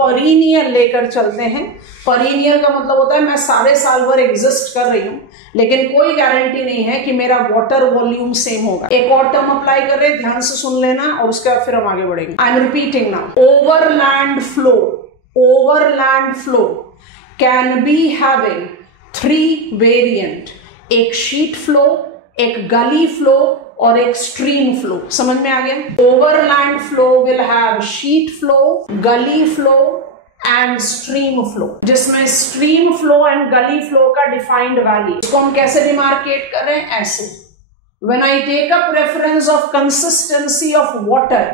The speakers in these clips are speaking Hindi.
परीनियल लेकर चलते हैं। परीनियल का मतलब होता है मैं सारे साल भर एग्जिस्ट कर रही हूं, लेकिन कोई गारंटी नहीं है कि मेरा वाटर वॉल्यूम सेम होगा। एक और टर्म अप्लाई कर रहे हैं, ध्यान से सुन लेना और उसके बाद फिर हम आगे बढ़ेंगे। I am repeating now. Overland flow, overland flow can be having 3 variant, एक शीट फ्लो, एक गली फ्लो और एक स्ट्रीम फ्लो। समझ में आ गया? Overland flow will have sheet flow, gully flow and stream flow, जिसमें stream flow and gully flow का डिफाइंड वैल्यू, इसको हम कैसे डिमार्केट कर रहे हैं? ऐसे, when I take a preference of consistency of water,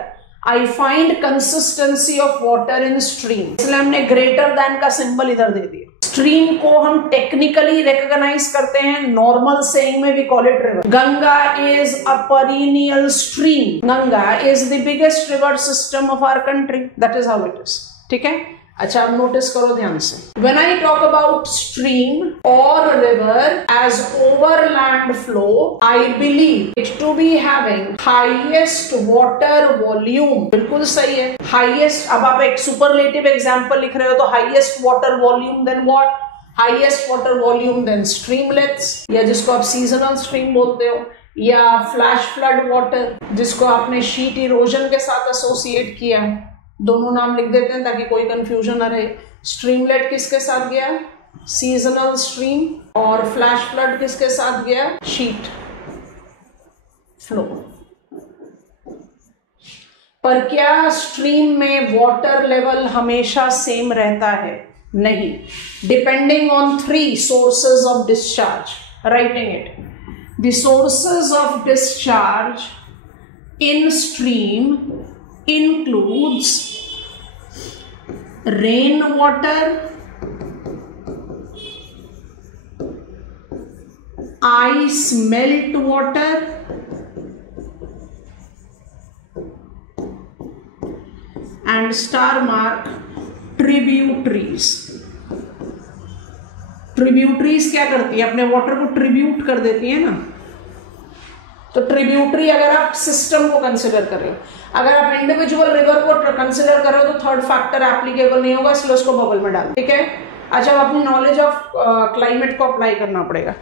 I find consistency of water in stream, इसलिए हमने ग्रेटर देन का सिंबल इधर दे दिया। स्ट्रीम को हम टेक्निकली रिकॉग्नाइज करते हैं, नॉर्मल सेइंग में we call it river. Ganga is a perennial stream, Ganga is the biggest river system of our country, that is how it is. ठीक है, अच्छा अब नोटिस करो ध्यान से, when I talk about stream or river as overland flow, I believe it to be having highest water volume। बिल्कुल सही है, highest। अब आप एक superlative example लिख रहे हो तो highest water volume then what? Highest water volume then streamlets, या जिसको आप seasonal stream बोलते हो, या flash flood water जिसको आपने sheet erosion के साथ associate किया है। दोनों नाम लिख देते हैं ताकि कोई कंफ्यूजन ना रहे। स्ट्रीमलेट किसके साथ गया? Seasonal stream. और फ्लैश फ्लड किसके साथ गया? Sheet flow. पर क्या स्ट्रीम में वाटर लेवल हमेशा सेम रहता है? नहीं, depending on 3 sources of discharge. Writing it, the sources of discharge in stream includes rainwater, ice melt water, and star mark tributaries। Tributaries क्या करती है? अपने वाटर को ट्रिब्यूट कर देती है ना। तो ट्रिब्यूटरी अगर आप सिस्टम को कंसिडर कर रहे हो, अगर आप इंडिविजुअल रिवर को कंसिडर कर रहे हो तो थर्ड फैक्टर एप्लीकेबल नहीं होगा, इसलिए उसको बबल में डालो। ठीक है, अच्छा अब अपनी नॉलेज ऑफ क्लाइमेट को अप्लाई करना पड़ेगा।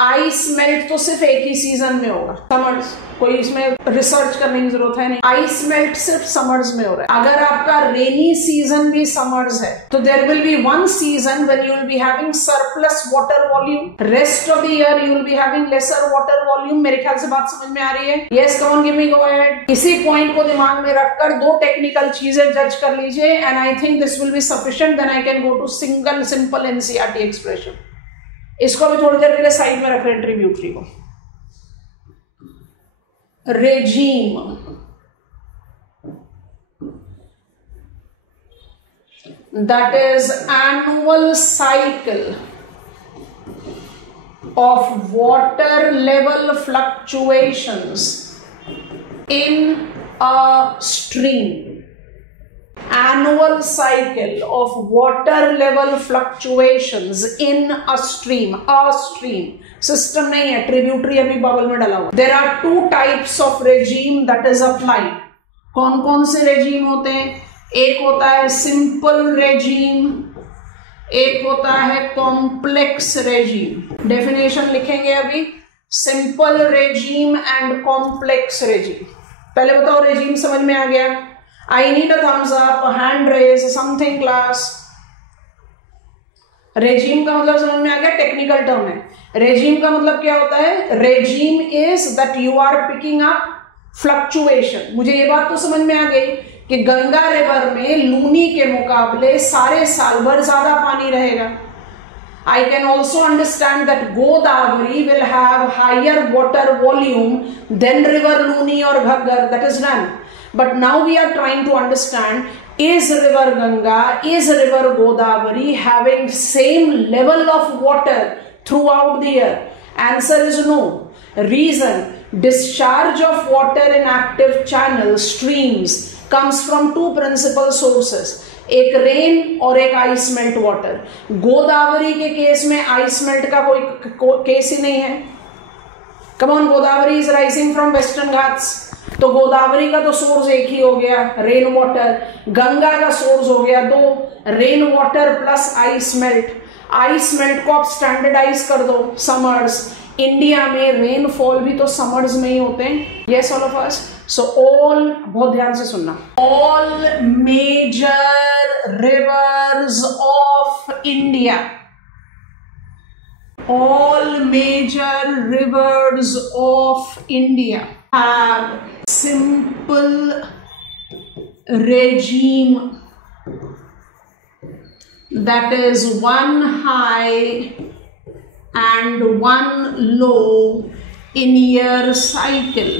आइस मेल्ट तो सिर्फ एक ही सीजन में होगा, समर्स, कोई इसमें रिसर्च करने की जरूरत है नहीं। आइस मेल्ट सिर्फ समर्स में हो रहा है। अगर आपका रेनी सीजन भी समर्स है तो there will be one season when you will be having surplus water volume, rest of the year you will be having lesser water volume. मेरे ख्याल से बात समझ में आ रही है? Yes, come on give me, go ahead. इसी पॉइंट को दिमाग में रखकर 2 टेक्निकल चीजें जज कर लीजिए and I think this will be sufficient, then I can go to single simple NCERT expression. इसको भी थोड़ी देर के लिए साइड में रख रहे हैं ट्रिब्यूटरी को। Regime, that is annual cycle of water level fluctuations in a stream. Annual cycle of water level fluctuations in a stream। A stream, system नहीं है, tributary अभी बबल में डाला हुआ। There are 2 types of regime that is applied। कौन कौन से regime होते हैं? एक होता है simple regime, एक होता है complex regime। Definition लिखेंगे अभी, simple regime and complex regime। पहले बताओ regime समझ में आ गया? I need a thumbs up, a hand raise, something class। Regime का मतलब समझ में आ गया? टेक्निकल टर्म है। रेजीम का मतलब क्या होता है? Regime is that you are picking up fluctuation. मुझे ये बात तो समझ में आ गई कि गंगा रिवर में लूनी के मुकाबले सारे साल भर ज्यादा पानी रहेगा। I can also understand that Godavari will have higher water volume than river Luni or Ghaggar. That is done. But now we are trying to understand, is river Ganga, is river Godavari having same level of water throughout the year? Answer is no. Reason, discharge of water in active channels, streams comes from 2 principal sources, एक रेन और एक आइस मेल्ट वाटर। गोदावरी के केस में आइस मेल्ट का कोई केस ही नहीं है। Come on, Godavari is rising from western Ghats. तो गोदावरी का तो सोर्स एक ही हो गया, रेन वाटर। गंगा का सोर्स हो गया 2, rain water plus ice melt. Ice melt को आप स्टैंडर्डाइज कर दो, समर्स। इंडिया में रेनफॉल भी तो समर्स में ही होते हैं। Yes all of us. So all, बहुत ध्यान से सुनना, all major rivers of India, all major rivers of India have simple regime, that is one high and one low in year cycle।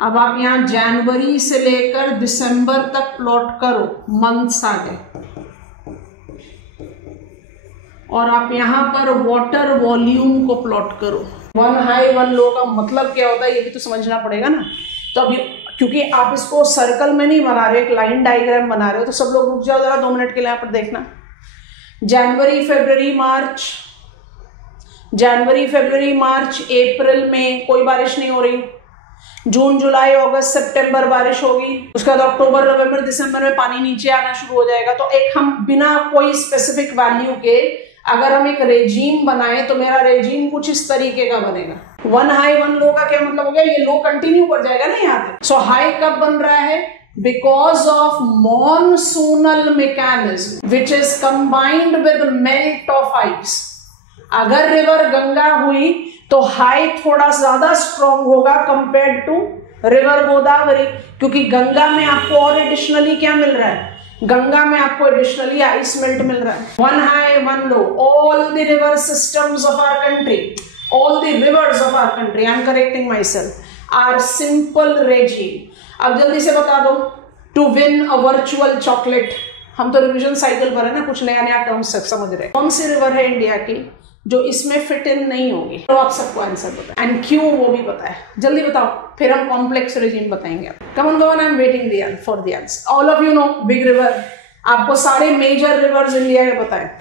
अब आप यहां जनवरी से लेकर दिसंबर तक प्लॉट करो, मंथ्स आ गए, और आप यहां पर वाटर वॉल्यूम को प्लॉट करो। वन हाई वन लो का मतलब क्या होता है ये भी तो समझना पड़ेगा ना। तो अभी क्योंकि आप इसको सर्कल में नहीं बना रहे, एक लाइन डायग्राम बना रहे हो, तो सब लोग रुक जाओ जरा 2 मिनट के लिए यहाँ पर देखना। जनवरी फरवरी मार्च, जनवरी फरवरी मार्च अप्रैल में कोई बारिश नहीं हो रही। जून जुलाई अगस्त सितंबर बारिश होगी। उसके बाद अक्टूबर नवंबर दिसंबर में पानी नीचे आना शुरू हो जाएगा। तो एक हम बिना कोई स्पेसिफिक वैल्यू के अगर हम एक रेजीम बनाए तो मेरा रेजीम कुछ इस तरीके का बनेगा। वन हाई वन लो का क्या मतलब हो गया, ये लो कंटिन्यू कर जाएगा ना यहाँ तक। सो हाई कब बन रहा है, because of monsoonal mechanism which is combined with melt of ice. अगर रिवर गंगा हुई तो हाई थोड़ा ज्यादा स्ट्रॉन्ग होगा कंपेयर्ड टू रिवर गोदावरी, क्योंकि गंगा में आपको और एडिशनली क्या मिल रहा है, गंगा में आपको एडिशनली आइस मेल्ट मिल रहा है। One high one low, all the river systems of our country, all the rivers of our country, I am correcting myself, are simple regime. अब जल्दी से बता दो, to win a virtual chocolate, हम तो रिविजन साइकिल पर है ना, कुछ नया नया टर्म्स समझ रहे। कौन सी रिवर है इंडिया की जो इसमें फिट इन नहीं होगी? तो आप सबको आंसर पता है, एंड क्यों वो भी पता है। जल्दी बताओ, फिर हम कॉम्प्लेक्स रेजिम बताएंगे। Come on I am waiting for the answer. All of you know big river, आपको सारे मेजर रिवर्स इंडिया के पता है।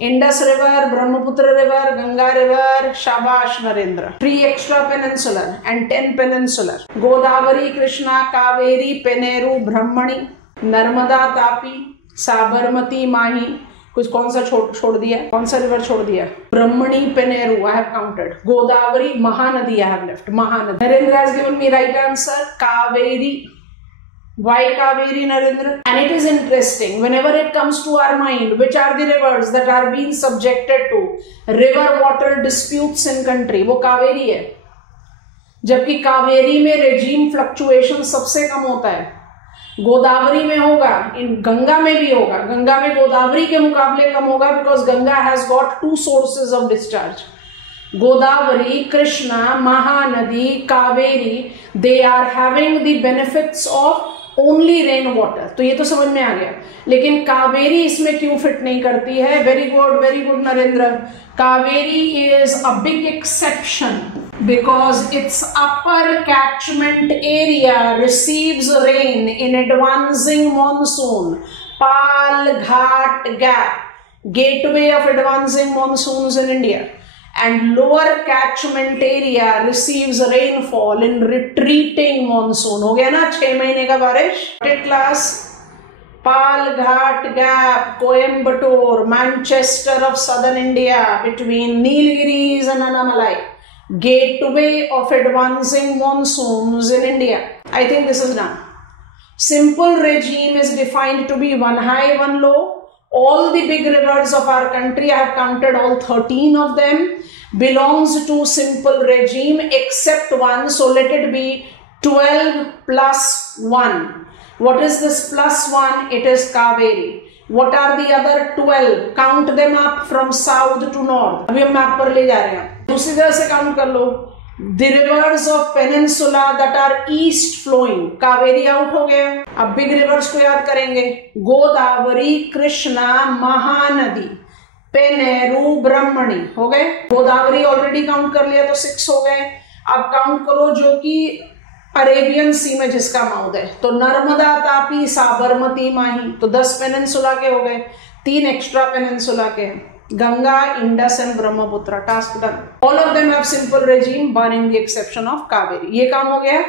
Indus river, Brahmaputra river, Ganga river, शाबाश Narendra. 3 extra peninsular and 10 peninsular, Godavari, Krishna, Kaveri, Penneru, Brahmani, Narmada, Tapi, Sabarmati, Mahi. कुछ कौन सा छोड़ दिया, कौन सा रिवर छोड़ दिया? Brahmani, Penneru, I have counted. Godavari, Mahanadi, I have left Mahanadi. Narendra has given me right answer, Kaveri. Why Kaveri, Narendra? And it is interesting, whenever it comes to our mind, which are the rivers that are being subjected to river water disputes in country, वो कावेरी है। जबकि कावेरी में regime fluctuation सबसे कम होता है। गोदावरी में होगा, इन गंगा में भी होगा, गंगा में गोदावरी के मुकाबले कम होगा, because Ganga has got 2 sources of discharge. Godavari, Krishna, Mahanadi, Kaveri, they are having the benefits of only rain water. तो ये तो समझ में आ गया, लेकिन कावेरी इसमें क्यों फिट नहीं करती है? Very good Narendra. Kaveri is a big exception because it's upper catchment area receives rain in advancing monsoon. Pal Ghat gap, gateway of advancing monsoons in India, and lower catchment area receives rainfall in retreating monsoon। हो गया ना 6 महीने का बारिश। Class, Palghat gap, Coimbatore, Manchester of southern India, between Nilgiris and Anamalai, gateway of advancing monsoons in India। I think this is done। Simple regime is defined to be one high, one low। All the big rivers of our country, I have counted all 13 of them, belongs to simple regime except one. So let it be 12 plus 1. What is this plus 1? It is Kaveri। What are the other 12? Count them up from south to north। अभी हम मैप पर ले जा रहे हैं, दूसरी तरह से काउंट कर लो। The rivers of peninsula that are east flowing, Kaveri out हो गया। अब बिग रिवर्स को याद करेंगे, गोदावरी, कृष्णा, महानदी, पेनेरू, ब्रह्मणी हो गए। गोदावरी ऑलरेडी काउंट कर लिया तो 6 हो गए। अब काउंट करो जो कि अरेबियन सी में जिसका माउथ है, तो नर्मदा, तापी, साबरमती, माही, तो 10 पेनिनसुला के हो गए, 3 एक्स्ट्रा पेनिनसुला के हैं। Ganga, Indus and Brahmaputra. Task done. All of them have simple regime barring the exception of Kaveri. ये काम हो गया.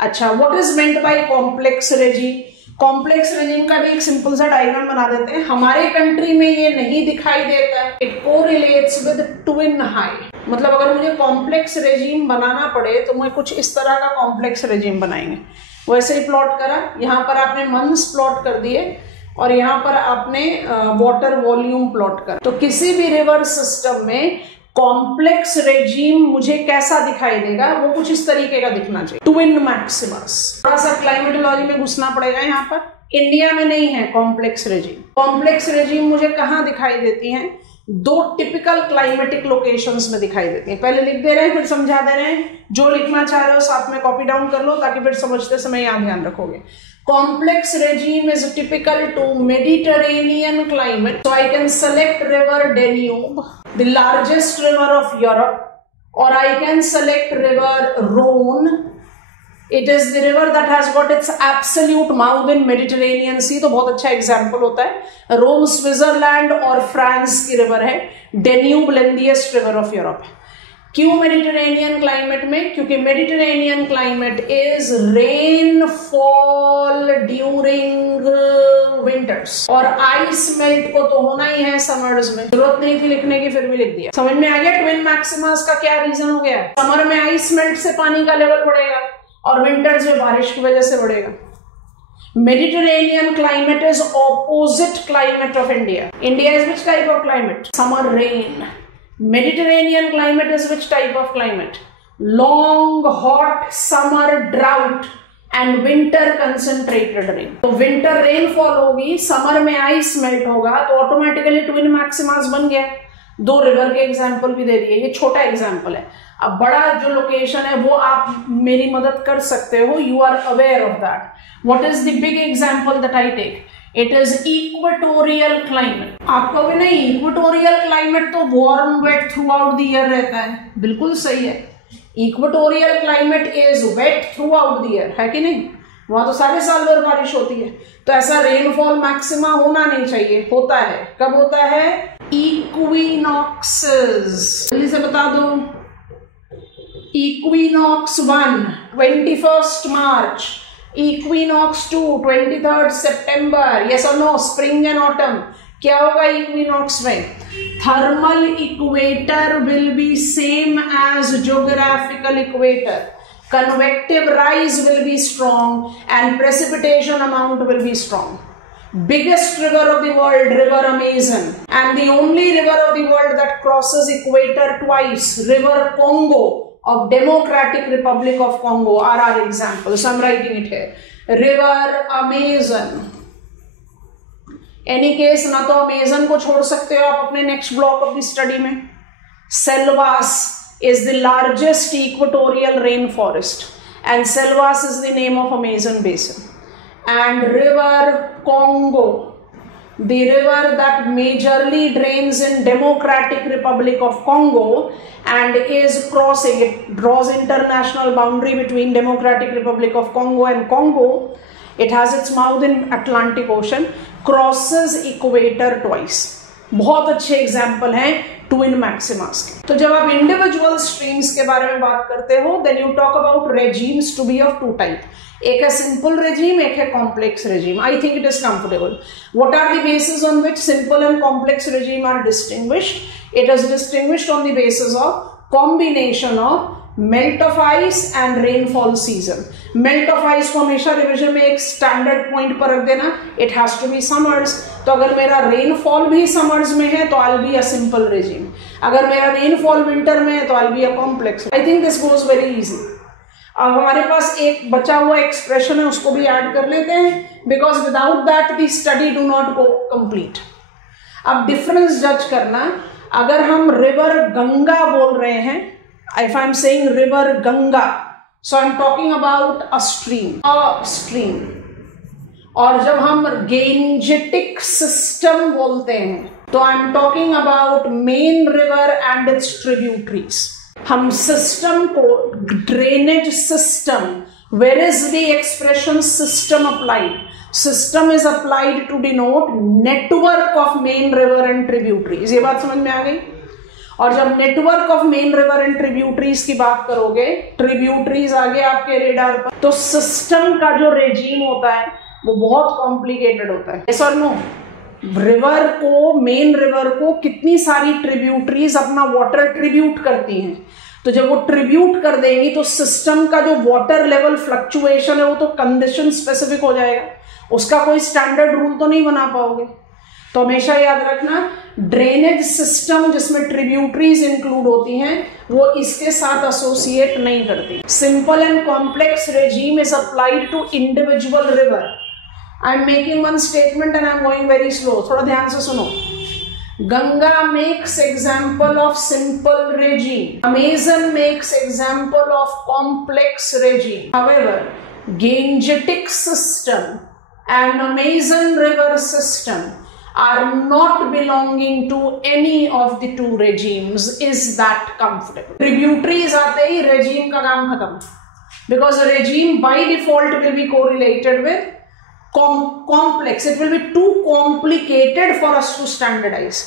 अच्छा, what is meant by complex regime? Complex regime का भी एक सिंपल सा डायग्राम बना देते हैं. हमारे कंट्री में ये नहीं दिखाई देता है. It correlates with twin high. मतलब अगर मुझे कॉम्प्लेक्स रेजिम बनाना पड़े तो मैं कुछ इस तरह का कॉम्प्लेक्स रेजिम बनाएंगे. वैसे ही प्लॉट करा. यहाँ पर आपने मंथ्स प्लॉट कर दिए और यहाँ पर आपने वाटर वॉल्यूम प्लॉट कर. तो किसी भी रिवर सिस्टम में कॉम्प्लेक्स रेजिम मुझे कैसा दिखाई देगा, वो कुछ इस तरीके का दिखना चाहिए. Twin Maximus. थोड़ा सा क्लाइमेटोलॉजी में घुसना पड़ेगा. यहाँ पर इंडिया में नहीं है कॉम्प्लेक्स रेजिम. कॉम्प्लेक्स रेजिम मुझे कहाँ दिखाई देती हैं? दो टिपिकल क्लाइमेटिक लोकेशंस में दिखाई देती हैं. पहले लिख दे रहे हैं फिर समझा दे रहे हैं. जो लिखना चाह रहे हो साथ में कॉपी डाउन कर लो ताकि फिर समझते समय यहाँ ध्यान रखोगे. Complex regime is typical to Mediterranean climate. So I can select river Danube, the largest river of Europe, or I can select river Rhone. It is the river that has got its absolute mouth in Mediterranean Sea. तो बहुत अच्छा एग्जाम्पल होता है. रोम स्विट्जरलैंड और फ्रांस की रिवर है. Danube lengthiest river of Europe है. क्यों मेडिटेरेनियन क्लाइमेट में? क्योंकि Mediterranean climate is rainfall during winters. और आइस मेल्ट को तो होना ही है समर्स में. जरूरत नहीं थी लिखने की फिर भी लिख दिया. समझ में आ गया ट्विन मैक्सिमास का क्या रीजन हो गया? समर में आइस मेल्ट से पानी का लेवल बढ़ेगा और विंटर्स में बारिश की वजह से बढ़ेगा. Mediterranean climate is opposite climate of India. India is which type of climate? Summer rain. Mediterranean climate is which type of climate? Long, hot, summer drought and winter concentrated rain. तो winter rainfall होगी, summer में ice melt होगा, तो automatically twin maximas बन गया. दो रिवर के एग्जाम्पल भी दे दिए. ये छोटा एग्जाम्पल है. अब बड़ा जो लोकेशन है वो आप मेरी मदद कर सकते हो. You are aware of that. What is the big example that I take? It is equatorial climate. आपको भी नहीं, इक्वेटोरियल क्लाइमेट तो warm wet throughout the year रहता है. बिल्कुल सही है. Equatorial climate is wet throughout the year, है कि नहीं? वहां तो सारे साल भर बारिश होती है. तो ऐसा रेनफॉल मैक्सिमा होना नहीं चाहिए. होता है. कब होता है? इक्विनॉक्सेस. जल्दी से बता दो. Equinox 1 21st March. Equinox 2 23rd सितंबर. यस और नो? Spring and autumn. क्या होगा इक्विनॉक्स में? Thermal equator will be same as geographical equator. Convective rise will be strong and precipitation amount will be strong. Biggest river of the world, River Amazon, and the only river of the world that crosses equator twice, River Congo of Democratic Republic of Congo are our examples. I'm writing it here. River Amazon. Any case, ना तो Amazon को छोड़ सकते हो आप अपने next block of the study में. Selvas is the largest equatorial rainforest, and Selvas is the name of Amazon basin. And River Congo, the river that majorly drains in Democratic Republic of Congo and is crossing, it draws international boundary between Democratic Republic of Congo and Congo. It has its mouth in Atlantic Ocean, crosses equator twice. बहुत अच्छे एग्जाम्पल हैं ट्विन मैक्सिमास के. तो जब आप इंडिविजुअल स्ट्रीम्स के बारे में बात करते हो, then you talk about regimes to be of two type. एक है सिंपल रेजिम, एक है complex regime. I think it is comfortable. What are the basis on which simple and complex regime are distinguished? It is distinguished on the basis of combination of melt of ice and rainfall season. Melt of ice को हमेशा रिविजन में एक स्टैंडर्ड पॉइंट पर रख देना. It has to be summers. तो अगर मेरा रेनफॉल भी समर्स में है तो I will be a simple regime. अगर मेरा रेनफॉल विंटर में है तो I will be a complex. I think this goes very easy. अब हमारे पास एक बचा हुआ एक्सप्रेशन है, उसको भी ऐड कर लेते हैं, because without that the study do not go complete. अब डिफरेंस जज करना. अगर हम रिवर गंगा बोल रहे हैं, if I'm saying river Ganga, so I'm talking about a stream. और जब हम Gangetic system बोलते हैं तो I'm talking about main river and its tributaries. हम सिस्टम को drainage system Where is the expression system applied? System is applied to denote network of main river and tributaries. ये बात समझ में आ गई? और जब network of main river and tributaries की बात करोगे, ट्रिब्यूटरीज आगे आपके रेडार पर, तो सिस्टम का जो रेजीम होता है वो बहुत कॉम्प्लिकेटेड होता है। yes or no? रिवर को, मेन रिवर को कितनी सारी ट्रिब्यूटरीज अपना वाटर ट्रिब्यूट करती हैं, तो जब वो ट्रिब्यूट कर देंगी तो सिस्टम का जो वाटर लेवल फ्लक्चुएशन है वो तो कंडीशन स्पेसिफिक हो जाएगा, उसका कोई स्टैंडर्ड रूल तो नहीं बना पाओगे। तो हमेशा याद रखना, ड्रेनेज सिस्टम जिसमें ट्रिब्यूटरीज इंक्लूड होती हैं वो इसके साथ एसोसिएट नहीं करती। Simple and complex regime is applied to individual river. I am making one statement and I am going very slow, थोड़ा ध्यान से सुनो। Ganga makes example of simple regime. Amazon makes example of complex regime. However, Gangetic system and Amazon river system are not belonging to any of the two regimes. Is that comfortable? Tributaries आते ही regime का काम खत्म. Because a regime by default will be correlated with complex. It will be too complicated for us to standardize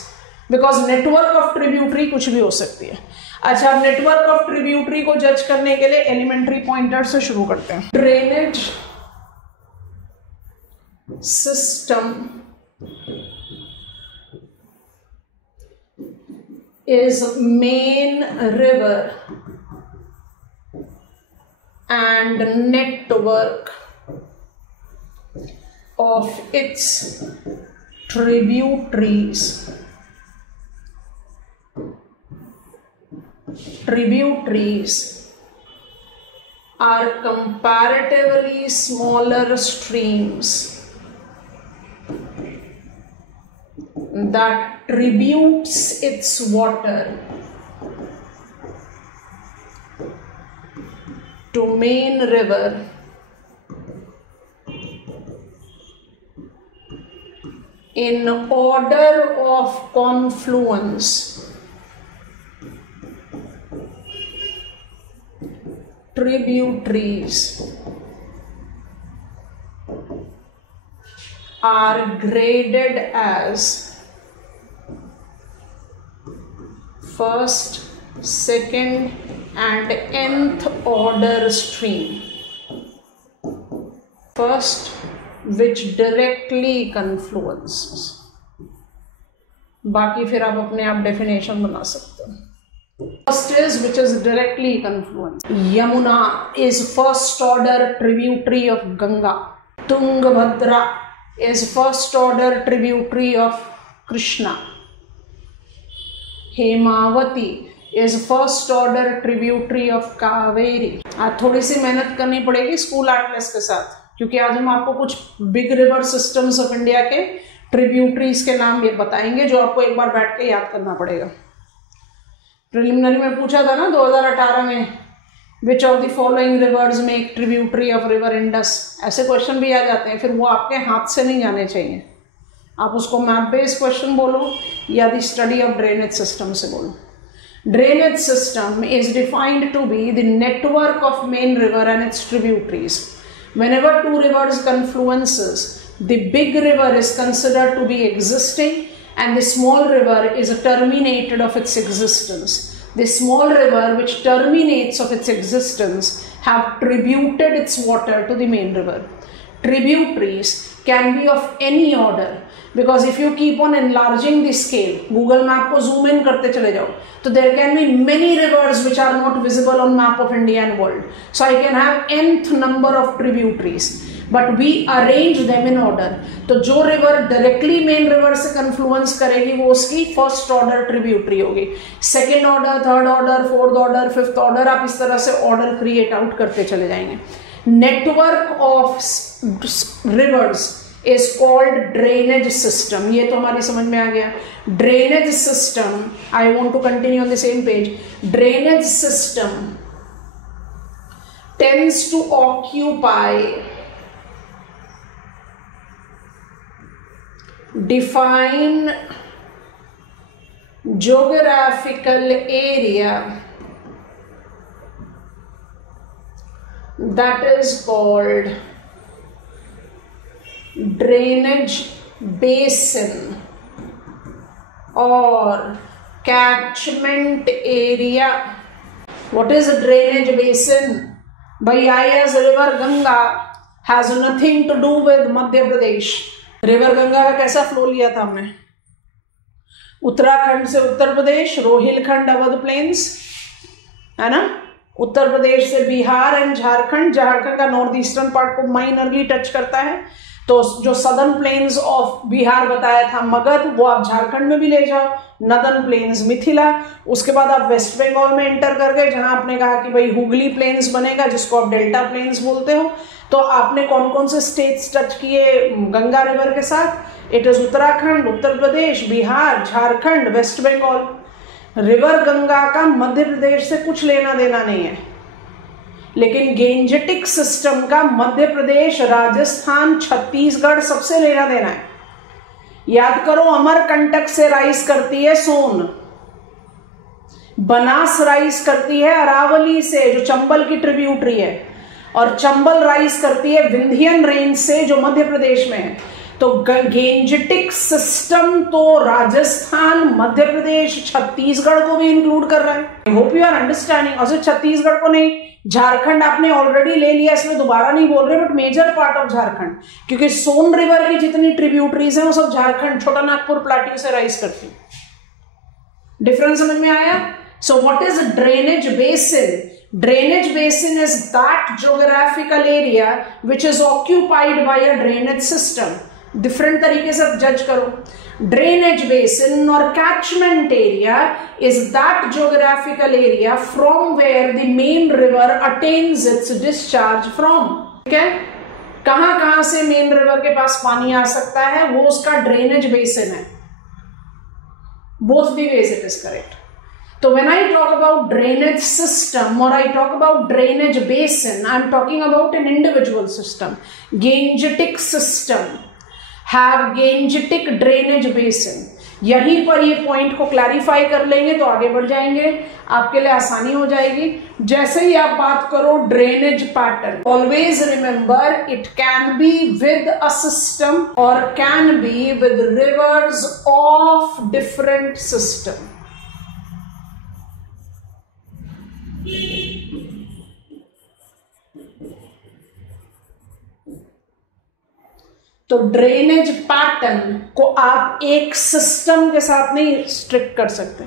because network of tributary कुछ भी हो सकती है। अच्छा, नेटवर्क ऑफ ट्रिब्यूटरी को जज करने के लिए एलिमेंट्री पॉइंटर से शुरू करते हैं। Drainage system is main river and network of its tributaries are comparatively smaller streams that tributes its water to main river in order of confluence tributaries are graded as first, second and nth order stream. First, which directly confluences. बाकी फिर आप अपने आप डेफिनेशन बना सकते हैं। First is which is directly confluent. Yamuna is first order tributary of Ganga. Tungabhadra is first order tributary of Krishna. Hemavati is first order tributary of Kaveri. आज थोड़ी सी मेहनत करनी पड़ेगी स्कूल एटलस के साथ, क्योंकि आज हम आपको कुछ big river systems of India के ट्रिब्यूटरीज के नाम ये बताएंगे जो आपको एक बार बैठ के याद करना पड़ेगा। प्रिलिमिनरी में पूछा था ना 2018 में, which of the following rivers make tributary of river Indus, ऐसे क्वेश्चन भी आ जाते हैं। फिर वो आपके हाथ से नहीं जाने चाहिए, आप उसको मैप बेस्ड क्वेश्चन बोलो या the study of drainage system से बोलो। Drainage system is defined to be the network of main river and its tributaries. Whenever two rivers confluences, the big river is considered to be existing and the small river is terminated of its existence. The small river which terminates of its existence have tributed its water to the main river. Tributaries can be of any order because if you keep on enlarging the scale, Google map को zoom in करते चले जाओ, तो there can be many rivers which are not visible on map of India and world. So I can have nth number of tributaries, but we arrange them in order. तो जो river directly main river से confluence करेगी वो उसकी first order tributary होगी, second order, third order, fourth order, fifth order, आप इस तरह से order create out करते चले जाएंगे। Network of rivers is called drainage system. ये तो हमारी समझ में आ गया। Drainage system, I want to continue on the same page. Drainage system tends to occupy define geographical area that is called drainage basin or catchment area. What is a drainage basin? By as river Ganga has nothing to do with Madhya Pradesh. River Ganga का कैसा फ्लो लिया था हमने? उत्तराखंड से उत्तर प्रदेश, रोहिलखंड, अवध प्लेन्स, है ना, उत्तर प्रदेश से बिहार एंड झारखंड, झारखंड का नॉर्थ ईस्टर्न पार्ट को माइनरली टच करता है, तो जो सदर्न प्लेन्स ऑफ बिहार बताया था मगध, वो आप झारखंड में भी ले जाओ, नदर्न प्लेन्स मिथिला, उसके बाद आप वेस्ट बंगाल में एंटर कर गए जहां आपने कहा कि भाई हुगली प्लेन्स बनेगा जिसको आप डेल्टा प्लेन्स बोलते हो। तो आपने कौन कौन से स्टेट्स टच किए गंगा रिवर के साथ? It is Uttarakhand, Uttar Pradesh, Bihar, Jharkhand, West Bengal. River Ganga का मध्य प्रदेश से कुछ लेना देना नहीं है, लेकिन गेंजेटिक सिस्टम का मध्य प्रदेश, राजस्थान, छत्तीसगढ़ सबसे लेना देना है। याद करो, अमरकंटक से राइज करती है सोन, बनास राइज करती है अरावली से जो चंबल की ट्रिब्यूटरी है, और चंबल राइज करती है विंध्यन रेंज से जो मध्य प्रदेश में है। तो गेंजेटिक सिस्टम तो राजस्थान, मध्य प्रदेश, छत्तीसगढ़ को भी इंक्लूड कर रहा है। I hope you are understanding. और सिर्फ छत्तीसगढ़ को नहीं, झारखंड आपने ऑलरेडी ले लिया, इसमें दोबारा नहीं बोल रहे, but major part of Jharkhand, क्योंकि सोन रिवर की जितनी ट्रिब्यूटरीज हैं वो सब झारखंड, छोटा नागपुर प्लाट्यू से राइज करती है। डिफरेंस समझ में आया? सो what is drainage basin? Drainage basin is that geographical area which is occupied by a drainage system. Different तरीके से जज करो। Drainage basin or catchment area is that geographical area from where the main river attains its discharge from. ठीक है? कहां से मेन रिवर के पास पानी आ सकता है, वो उसका ड्रेनेज बेसिन है। Both the ways it is correct. So when I talk about drainage system or I talk about drainage basin, I am talking about an individual system. Gangetic system have Gangetic drainage basin. यहीं पर ये पॉइंट को क्लैरिफाई कर लेंगे तो आगे बढ़ जाएंगे, आपके लिए आसानी हो जाएगी। जैसे ही आप बात करो drainage pattern, always remember it can be with a system और can be with rivers of different system. तो ड्रेनेज पैटर्न को आप एक सिस्टम के साथ नहीं स्ट्रिक्ट कर सकते।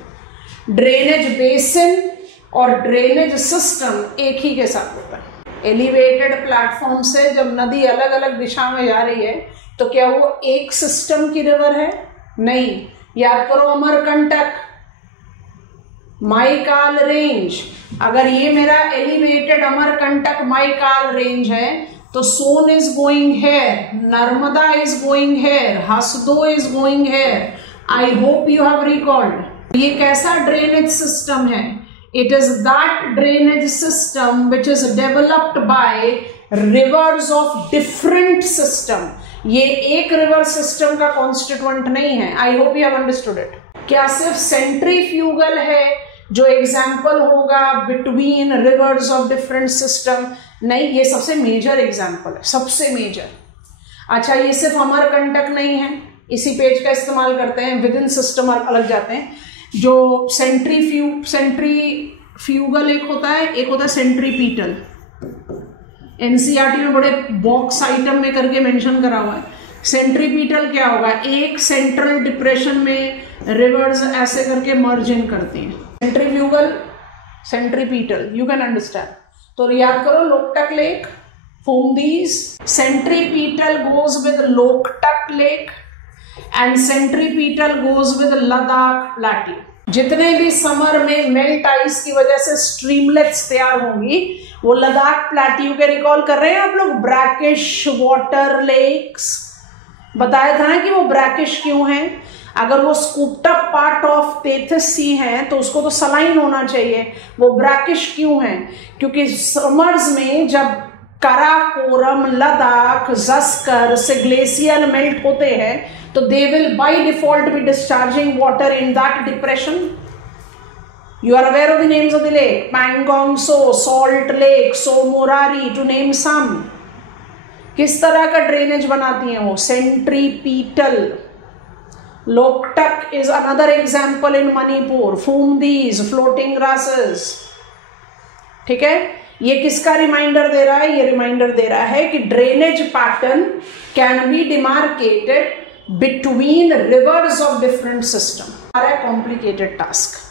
ड्रेनेज बेसिन और ड्रेनेज सिस्टम एक ही के साथ होता है। एलिवेटेड प्लेटफॉर्म से जब नदी अलग अलग दिशा में जा रही है तो क्या वो एक सिस्टम की रिवर है? नहीं। याद करो, अमरकंटक, माइकाल रेंज, अगर ये मेरा एलिवेटेड अमरकंटक माइकाल रेंज है तो Son is going here, Narmada is going here, Hasdeo is going here. I hope you have recalled. ये कैसा ड्रेनेज सिस्टम है? It is that drainage system which is developed by rivers of different system. ये एक रिवर सिस्टम का कॉन्स्टिट्यूएंट नहीं है। I hope you have understood it. क्या सिर्फ सेंट्रीफ्यूगल है जो एग्जाम्पल होगा between rivers of different system? नहीं, ये सबसे मेजर एग्जाम्पल है, सबसे मेजर। अच्छा, ये सिर्फ अमरकंटक नहीं है, इसी पेज का इस्तेमाल करते हैं, विद इन सिस्टम अलग जाते हैं। जो सेंट्रीफ्यूगल एक होता है सेंट्रीपीटल। एनसीईआरटी में बड़े बॉक्स आइटम में करके मेंशन करा हुआ है। सेंट्रीपीटल क्या होगा? एक सेंट्रल डिप्रेशन में रिवर्स ऐसे करके मर्ज इन करती हैं। Centrifugal, centripetal, you can understand. तो याद करो, Loktak lake, phumdis, centripetal goes with Loktak lake and centripetal goes with Ladakh plateau. जितने भी समर में मेल्ट आइस की वजह से स्ट्रीमलेट्स तैयार होंगी वो लद्दाख प्लेट्यू के रिकॉल कर रहे हैं आप लोग। ब्रैकिश वाटर लेक्स, बताया था ना कि वो ब्रैकिश क्यों है? अगर वो स्कूप्ड अप पार्ट ऑफ तेथिस सी है तो उसको तो सलाइन होना चाहिए। वो ब्रैकिश क्यों है? क्योंकि समर्स में जब काराकोरम, लद्दाख, जस्कर से ग्लेशियर मेल्ट होते हैं तो they will by default be discharging water in that depression. You are aware of the names of the lake? Pangong So, Salt Lake, Somorari, to name some. किस तरह का ड्रेनेज बनाती हैं वो? Centripetal. Loktak is another example in Manipur. Fumdis, floating grasses. ठीक है, ये किसका रिमाइंडर दे रहा है? ये रिमाइंडर दे रहा है कि drainage pattern can be demarcated between rivers of different system. Complicated task.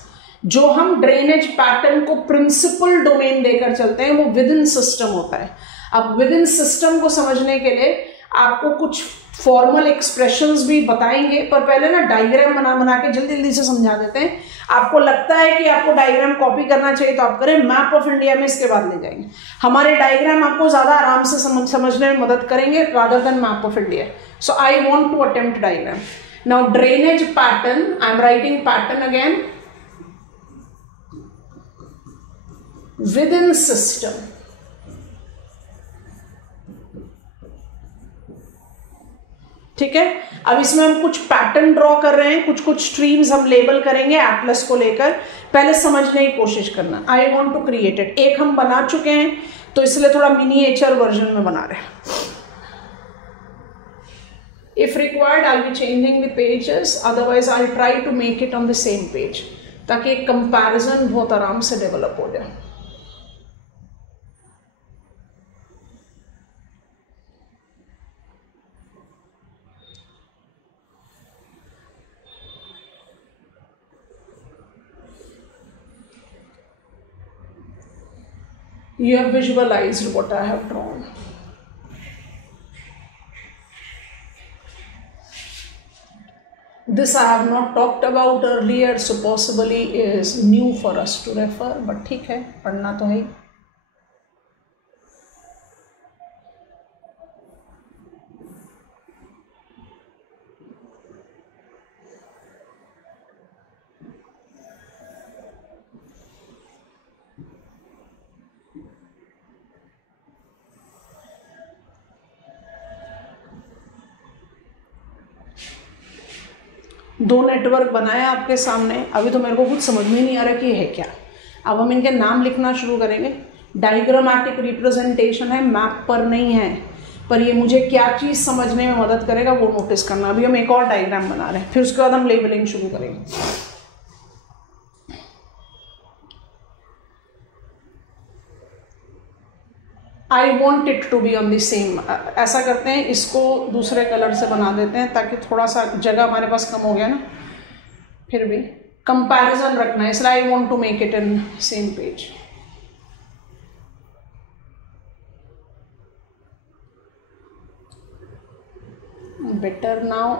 जो हम ड्रेनेज पैटर्न को प्रिंसिपल डोमेन देकर चलते हैं वो विद इन सिस्टम होता है. अब विद इन सिस्टम को समझने के लिए आपको कुछ फॉर्मल एक्सप्रेशंस भी बताएंगे, पर पहले ना डायग्राम बना के जल्दी जल्दी से समझा देते हैं. आपको लगता है कि आपको डायग्राम कॉपी करना चाहिए तो आप करें. मैप ऑफ इंडिया में इसके बाद ले जाएंगे. हमारे डायग्राम आपको ज्यादा आराम से समझने में मदद करेंगे rather than map of India. So I want to attempt diagram. Now drainage pattern, I am writing pattern again. Within system, ठीक है. अब इसमें हम कुछ पैटर्न ड्रॉ कर रहे हैं, कुछ कुछ स्ट्रीम्स हम लेबल करेंगे एटलस को लेकर. पहले समझने की कोशिश करना. I want to create it. एक हम बना चुके हैं तो इसलिए थोड़ा मिनिएचर वर्जन में बना रहे हैं. If required I be changing the pages, otherwise I try to make it on the same page, ताकि एक कंपैरिजन बहुत आराम से डेवलप हो जाए. You have visualized what I have drawn. This I have not talked about earlier, so possibly is new for us to refer, but ठीक है, पढ़ना तो है. दो नेटवर्क बनाया आपके सामने. अभी तो मेरे को कुछ समझ में नहीं आ रहा कि ये है क्या. अब हम इनके नाम लिखना शुरू करेंगे. डायग्रामेटिक रिप्रेजेंटेशन है, मैप पर नहीं है, पर ये मुझे क्या चीज़ समझने में मदद करेगा वो नोटिस करना. अभी हम एक और डायग्राम बना रहे हैं, फिर उसके बाद हम लेबलिंग शुरू करेंगे. I want it to be on the same. ऐसा करते हैं, इसको दूसरे कलर से बना देते हैं ताकि थोड़ा सा जगह हमारे पास कम हो गया ना. फिर भी कंपैरिजन रखना है, इसलिए I want to make it in same page. Better now.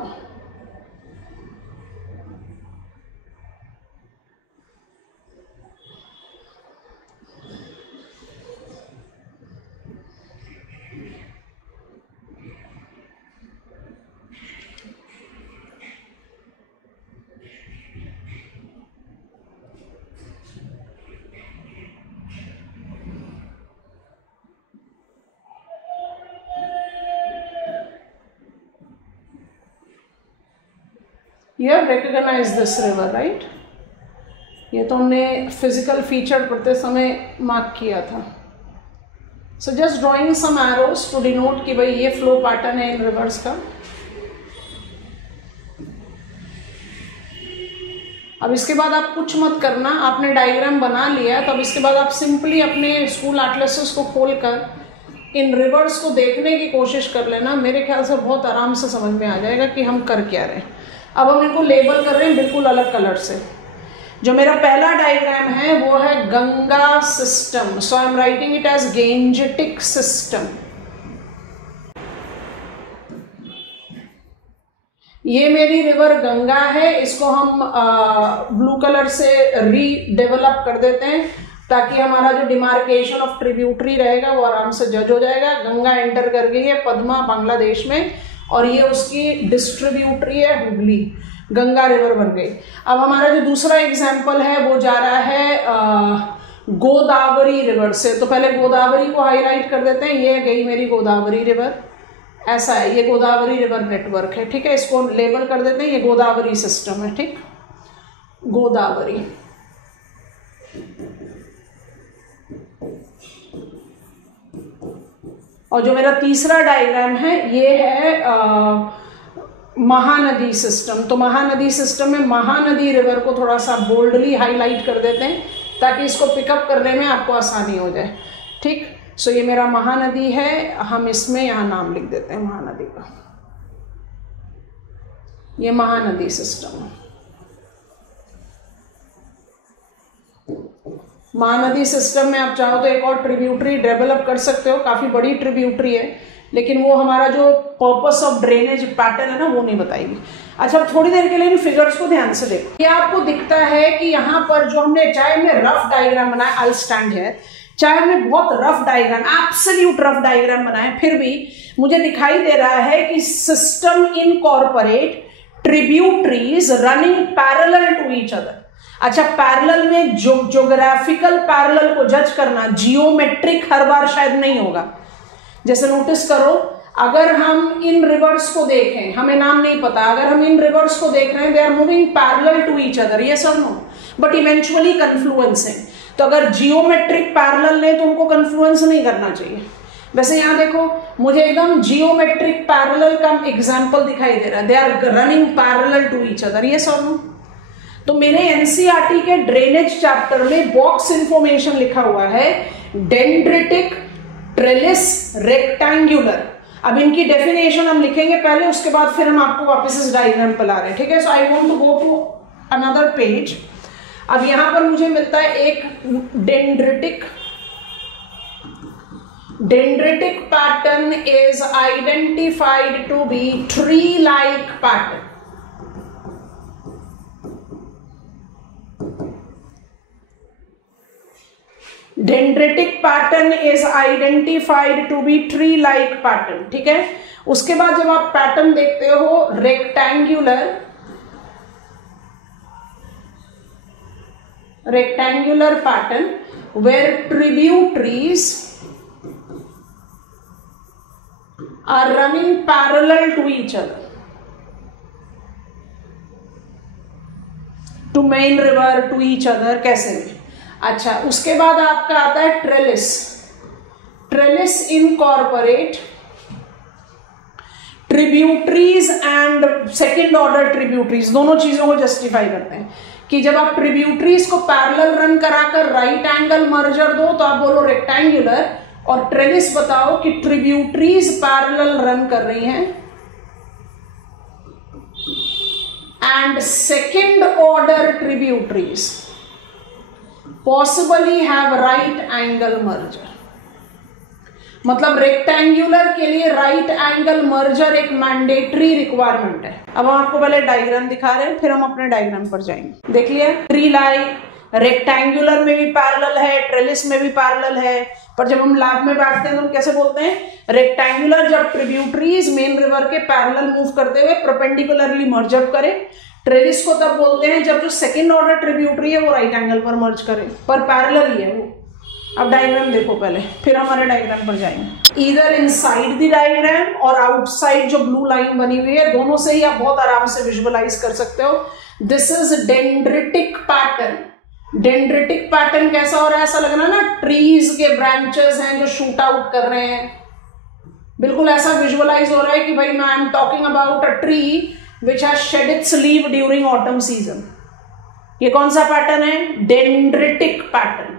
You have recognized this river, right? ये तो हमने फिजिकल फीचर पढ़ते समय मार्क किया था. So just drawing some arrows to denote कि भाई ये फ्लो पैटर्न है इन रिवर्स का. अब इसके बाद आप कुछ मत करना, आपने डायग्राम बना लिया तो अब इसके बाद आप सिंपली अपने स्कूल एटलसेस को खोलकर इन रिवर्स को देखने की कोशिश कर लेना. मेरे ख्याल से बहुत आराम से समझ में आ जाएगा कि हम कर क्या रहे हैं. अब हम इनको लेबल कर रहे हैं बिल्कुल अलग कलर से. जो मेरा पहला डायग्राम है वो है Ganga system. So I am writing it as Gangetic system. ये मेरी रिवर गंगा है. इसको हम ब्लू कलर से रीडेवलप कर देते हैं ताकि हमारा जो डिमार्केशन ऑफ ट्रिब्यूटरी रहेगा वो आराम से जज हो जाएगा. गंगा एंटर कर गई है पद्मा बांग्लादेश में और ये उसकी डिस्ट्रीब्यूटरी है हुगली. गंगा रिवर बन गई. अब हमारा जो दूसरा एग्जाम्पल है वो जा रहा है गोदावरी रिवर से. तो पहले गोदावरी को हाईलाइट कर देते हैं. ये गई मेरी गोदावरी रिवर. ऐसा है, ये गोदावरी रिवर नेटवर्क है. ठीक है, इसको लेबल कर देते हैं. ये गोदावरी सिस्टम है. ठीक, गोदावरी. और जो मेरा तीसरा डायग्राम है ये है महानदी सिस्टम। तो महानदी सिस्टम में महानदी रिवर को थोड़ा सा बोल्डली हाईलाइट कर देते हैं ताकि इसको पिकअप करने में आपको आसानी हो जाए। ठीक, सो ये मेरा महानदी है, हम इसमें यहाँ नाम लिख देते हैं महानदी का। ये महानदी सिस्टम, महानदी सिस्टम में आप चाहो तो एक और ट्रिब्यूटरी डेवलप कर सकते हो, काफी बड़ी ट्रिब्यूटरी है, लेकिन वो हमारा जो पर्पस ऑफ ड्रेनेज पैटर्न है ना वो नहीं बताएगी। अच्छा, थोड़ी देर के लिए इन फिगर्स को ध्यान से देखो। ये आपको दिखता है कि यहाँ पर जो हमने, चाहे हमने रफ डायग्राम बनाया, आई स्टैंड है, चाहे हमने बहुत rough diagram, absolute rough diagram बनाए, फिर भी मुझे दिखाई दे रहा है कि system incorporate tributaries running parallel to each other. अच्छा, पैरेलल में ज्योग्राफिकल पैरेलल को जज करना जियोमेट्रिक हर बार शायद नहीं होगा। जैसे नोटिस करो, अगर हम इन रिवर्स को देखें, हमें नाम नहीं पता, अगर हम इन रिवर्स को देख रहे हैं, they are moving parallel to each other, ये सब नो, बट इवेंचुअली कन्फ्लुएंस है। तो अगर जियोमेट्रिक पैरेलल ले तो उनको कन्फ्लुएंस नहीं करना चाहिए। वैसे यहां देखो, मुझे एकदम जियोमेट्रिक पैरेलल का एग्जाम्पल दिखाई दे रहा है, they are running parallel to each other, ये सब नो। तो मेरे एनसीईआरटी के ड्रेनेज चैप्टर में बॉक्स इंफॉर्मेशन लिखा हुआ है, डेंड्रिटिक, ट्रेलिस, रेक्टेंगुलर। अब इनकी डेफिनेशन हम लिखेंगे पहले, उसके बाद फिर हम आपको वापस इस डायग्राम पर ला रहे हैं। ठीक है, so I want to go to another page. अब यहां पर मुझे मिलता है एक dendritic pattern is identified to be tree like pattern. Dendritic pattern is identified to be tree like pattern. ठीक है, उसके बाद जब आप पैटर्न देखते हो rectangular pattern where tributaries are running parallel to each other to main river to each other, कैसे भी। अच्छा, उसके बाद आपका आता है trellis incorporate tributaries and second order tributaries, दोनों चीजों को जस्टिफाई करते हैं कि जब आप ट्रिब्यूटरीज को पैरेलल रन कराकर राइट एंगल मर्जर दो तो आप बोलो रेक्टेंगुलर, और ट्रेलिस बताओ कि ट्रिब्यूटरीज पैरेलल रन कर रही हैं and second order tributaries possibly have right angle merger। मतलब रेक्टेंगुलर के लिए राइट एंगल मर्जर एक मैंडेटरी रिक्वायरमेंट है। अब हम आपको पहले डायग्राम दिखा रहे हैं, फिर हम अपने डायग्राम पर जाएंगे। देख लिया, ट्री लाइक, रेक्टेंगुलर में भी पैरेलल है, ट्रेलिस में भी पैरेलल है, पर जब हम लैब में बैठते हैं तो हम कैसे बोलते हैं, रेक्टेंगुलर जब ट्रिब्यूटरीज मेन रिवर के पैरेलल मूव करते हुए परपेंडिकुलरली मर्ज अप करे, ट्रेलिस को तब बोलते हैं जब जो सेकंड ऑर्डर ट्रिब्यूटरी है वो राइट एंगल पर मर्ज करे, पर पैरेलल ही है वो। अब डायग्राम देखो पहले, फिर हमारे डायग्राम पर जाएंगे। इधर इनसाइड द डायग्राम और आउटसाइड जो ब्लू लाइन बनी हुई है, दोनों से ही आप बहुत आराम से विजुअलाइज कर सकते हो। This is dendritic pattern. Dendritic pattern कैसा हो रहा है, ऐसा लग रहा है ना ट्रीज के ब्रांचेस हैं जो शूट आउट कर रहे हैं, बिल्कुल ऐसा विजुअलाइज हो रहा है कि भाई I am talking about a tree which has shed its leaf during autumn season। ये कौन सा पैटर्न है, dendritic pattern,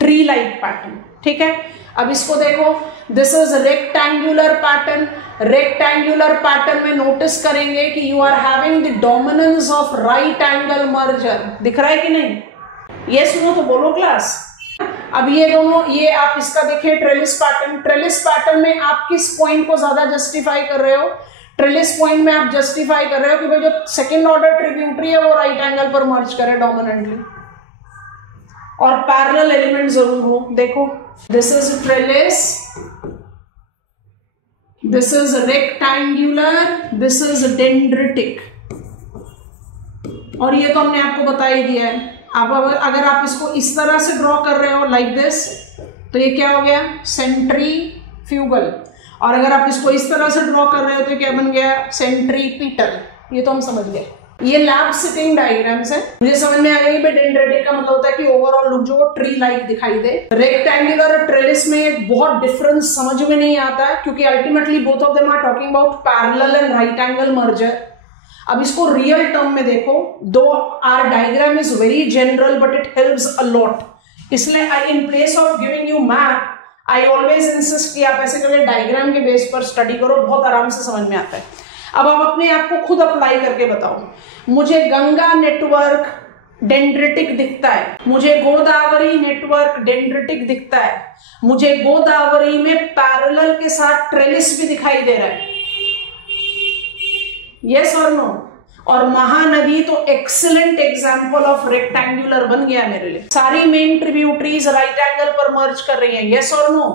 tree like pattern. ठीक है, अब इसको देखो, this is rectangular pattern. Rectangular pattern में नोटिस करेंगे कि you are having the dominance of right angle merger. दिख रहा है कि नहीं, ये सुनो तो बोलो क्लास। अब ये दोनों, ये आप इसका देखिए ट्रेलिस पैटर्न। ट्रेलिस पैटर्न में आप किस पॉइंट को ज्यादा जस्टिफाई कर रहे हो, ट्रेलिस पॉइंट में आप जस्टिफाई कर रहे हो कि भाई जो सेकंड ऑर्डर ट्रिब्यूटरी है वो राइट एंगल पर मर्ज करे डोमिनेंटली, और पैरेलल एलिमेंट जरूर हो। देखो, this is trellis, this is rectangular, this is dendritic, और ये तो हमने आपको बता ही दिया है। अब अगर आप इसको इस तरह से ड्रॉ कर रहे हो लाइक दिस, तो ये क्या हो गया, सेंट्रीफ्यूगल। और अगर आप इसको इस तरह से ड्रॉ कर रहे हो तो क्या बन गया, सेंट्रीपिटल। ये तो हम समझ गए। ये लैब सिटिंग डायग्राम्स है। मुझे समझ में आ गई कि डेंड्रेटिक का मतलब होता है कि ओवरऑल लुक जो ट्री लाइक दिखाई दे। रेक्टेंगुलर और ट्रेलिस में बहुत डिफरेंस समझ में नहीं आता क्योंकि ultimately both of them are talking about parallel and right angle merger. अब इसको रियल टर्म में देखो, दो आर diagram is very general but it helps a lot. इसलिए I in place of giving you map I always insist कि आप ऐसे करके डायग्राम के बेस पर स्टडी करो, बहुत आराम से समझ में आता है। अब आप अपने आप को खुद अप्लाई करके बताओ, मुझे गंगा नेटवर्क डेंड्रेटिक दिखता है, मुझे गोदावरी नेटवर्क डेंड्रेटिक दिखता है, मुझे गोदावरी में पैरेलल के साथ ट्रेलिस भी दिखाई दे रहा है, यस और नो? और महानदी तो एक्सीलेंट एग्जाम्पल ऑफ रेक्टेंगुलर बन गया मेरे लिए। सारी मेन ट्रिब्यूटरीज राइट एंगल पर मर्ज कर रही हैं, यस और नो?